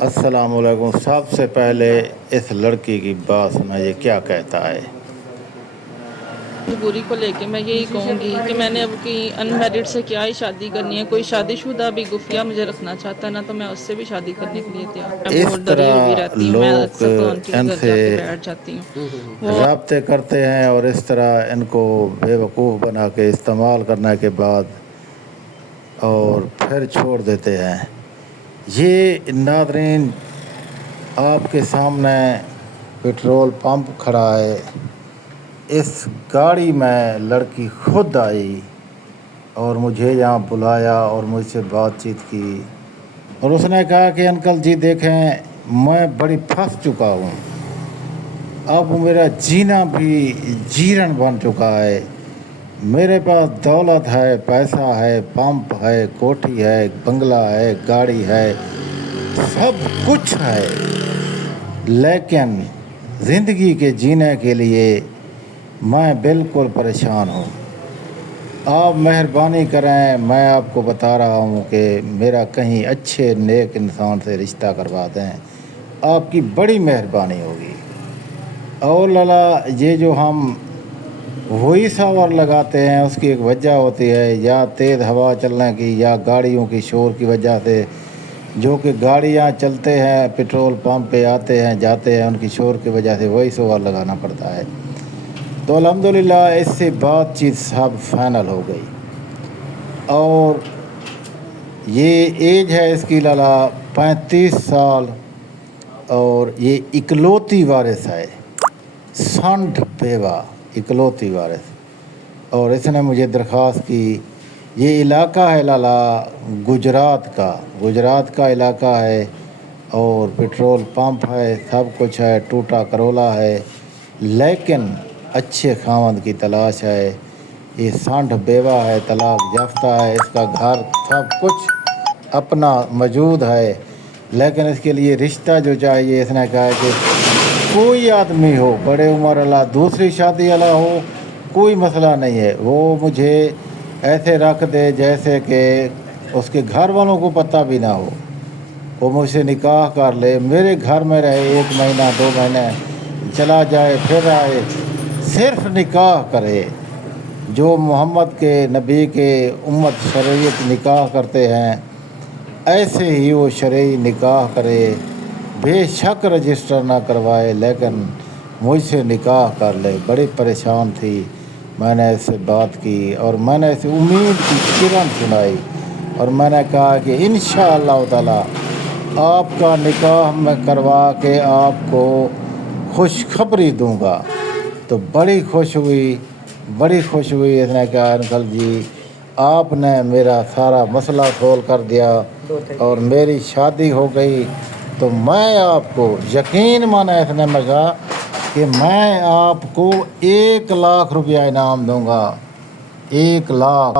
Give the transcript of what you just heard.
السلام علیکم۔ سب سے پہلے اس لڑکی کی بات سنا، یہ کیا کہتا ہے۔ مجبوری کو لے کے میں یہی کہوں گی کہ میں نے اب کی ان میرڈ سے کیا ہی شادی کرنی ہے۔ کوئی شادی شدہ بھی خفیہ مجھے رکھنا چاہتا ہے نا، تو میں اس سے بھی شادی کرنے کے لیے تیار۔ میں اس بہت ڈری ہوئی طرح رہتی ہوں، میں لوگ اکثر تو ان کے ان گھر سے جا کے بیٹھ جاتی ہوں۔ وہ رابطے کرتے ہیں اور اس طرح ان کو بے وقوف بنا کے استعمال کرنے کے بعد اور پھر چھوڑ دیتے ہیں۔ یہ ناظرین آپ کے سامنے پٹرول پمپ کھڑا ہے، اس گاڑی میں لڑکی خود آئی اور مجھے یہاں بلایا اور مجھ سے بات چیت کی، اور اس نے کہا کہ انکل جی دیکھیں، میں بڑی پھنس چکا ہوں، اب میرا جینا بھی جیرن بن چکا ہے، میرے پاس دولت ہے، پیسہ ہے، پمپ ہے، کوٹھی ہے، بنگلہ ہے، گاڑی ہے، سب کچھ ہے، لیکن زندگی کے جینے کے لیے میں بالکل پریشان ہوں۔ آپ مہربانی کریں، میں آپ کو بتا رہا ہوں کہ میرا کہیں اچھے نیک انسان سے رشتہ کروا دیں، آپ کی بڑی مہربانی ہوگی۔ اور لالا، یہ جو ہم وائس اوور لگاتے ہیں اس کی ایک وجہ ہوتی ہے، یا تیز ہوا چلنے کی یا گاڑیوں کی شور کی وجہ سے، جو کہ گاڑیاں چلتے ہیں پٹرول پمپ پہ آتے ہیں جاتے ہیں، ان کی شور کی وجہ سے وائس اوور لگانا پڑتا ہے۔ تو الحمدللہ اس سے بات چیت سب فائنل ہو گئی، اور یہ ایج ہے اس کی لالا 35 سال، اور یہ اکلوتی وارث ہے، سنٹ بیوہ، اکلوتی وارث۔ اور اس نے مجھے درخواست کی، یہ علاقہ ہے لالا گجرات کا علاقہ ہے، اور پٹرول پمپ ہے، سب کچھ ہے، ٹوٹا کرولا ہے، لیکن اچھے خاوند کی تلاش ہے۔ یہ سانڈ بیوہ ہے، طلاق یافتہ ہے، اس کا گھر سب کچھ اپنا موجود ہے، لیکن اس کے لیے رشتہ جو چاہیے، اس نے کہا کہ کوئی آدمی ہو، بڑے عمر والا، دوسری شادی والا ہو، کوئی مسئلہ نہیں ہے، وہ مجھے ایسے رکھ دے جیسے کہ اس کے گھر والوں کو پتہ بھی نہ ہو، وہ مجھ سے نکاح کر لے، میرے گھر میں رہے، 1 مہینہ 2 مہینے چلا جائے پھر آئے، صرف نکاح کرے، جو محمد کے نبی کے امت شریعت نکاح کرتے ہیں ایسے ہی وہ شرعی نکاح کرے، بے شک رجسٹر نہ کروائے، لیکن مجھ سے نکاح کر لے۔ بڑی پریشان تھی، میں نے اس سے بات کی اور میں نے اسے امید کی کرن سنائی، اور میں نے کہا کہ انشاءاللہ تعالی آپ کا نکاح میں کروا کے آپ کو خوشخبری دوں گا۔ تو بڑی خوش ہوئی، اس نے کہا انکل جی آپ نے میرا سارا مسئلہ سول کر دیا اور میری شادی ہو گئی، تو میں آپ کو یقین مانا، اس نے کہا کہ میں آپ کو 1 لاکھ روپیہ انعام دوں گا، 1 لاکھ۔